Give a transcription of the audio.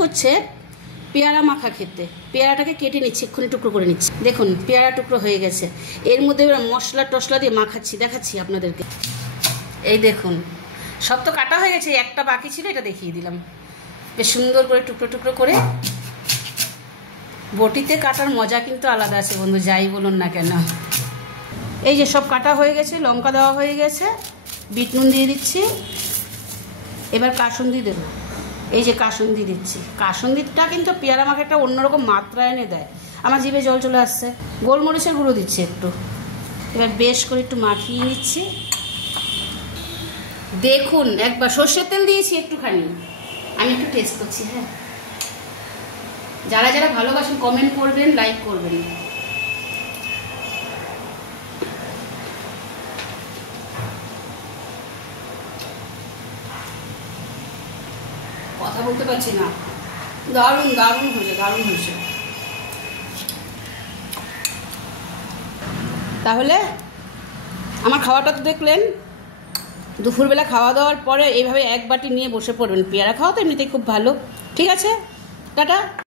হচ্ছে পেয়ারা মাখা খেতে। পেয়ারাটাকে কেটে নিচ্ছি, এক্ষুনি টুকরো করে নিচ্ছি। দেখুন পেয়ারা টুকরো হয়ে গেছে। এর মধ্যে মশলা টশলা দিয়ে মাখাচ্ছি, দেখাচ্ছি আপনাদেরকে। এই দেখুন সব তো কাটা হয়ে গেছে, একটা বাকি ছিল, এটা দেখিয়ে দিলাম। বেশ সুন্দর করে টুকরো টুকরো করে। বটিতে কাটার মজা কিন্তু আলাদা আছে বন্ধু, যাই বলুন না কেন। এই যে সব কাটা হয়ে গেছে, লঙ্কা দেওয়া হয়ে গেছে, বিট নুন দিয়ে দিচ্ছি। এবার কাসুন্দি দেবো। এই যে কাসুন্দি দিচ্ছি। কাসুন্দিটা কিন্তু পেয়ারা মাখা একটা অন্যরকম মাত্রা এনে দেয়। আমার জিভে জল চলে আসছে। গোলমরিচের গুঁড়ো দিচ্ছি একটু। এবার বেশ করে একটু মাখিয়ে নিচ্ছি। দেখুন একবার সর্ষের তেল দিয়েছি একটুখানি, আমি একটু টেস্ট করছি। হ্যাঁ, যারা যারা ভালোবাসেন কমেন্ট করবেন, লাইক করবেন। কথা বলতে পারছি না। দারুণ দারুণ হয়েছে, দারুণ হয়েছে। তাহলে আমার খাওয়াটা তো দেখলেন। দুপুরবেলা খাওয়া দাওয়ার পরে এইভাবে এক বাটি নিয়ে বসে পড়বেন। পেয়ারা খাওয়া তো এমনিতেই খুব ভালো। ঠিক আছে, টাটা।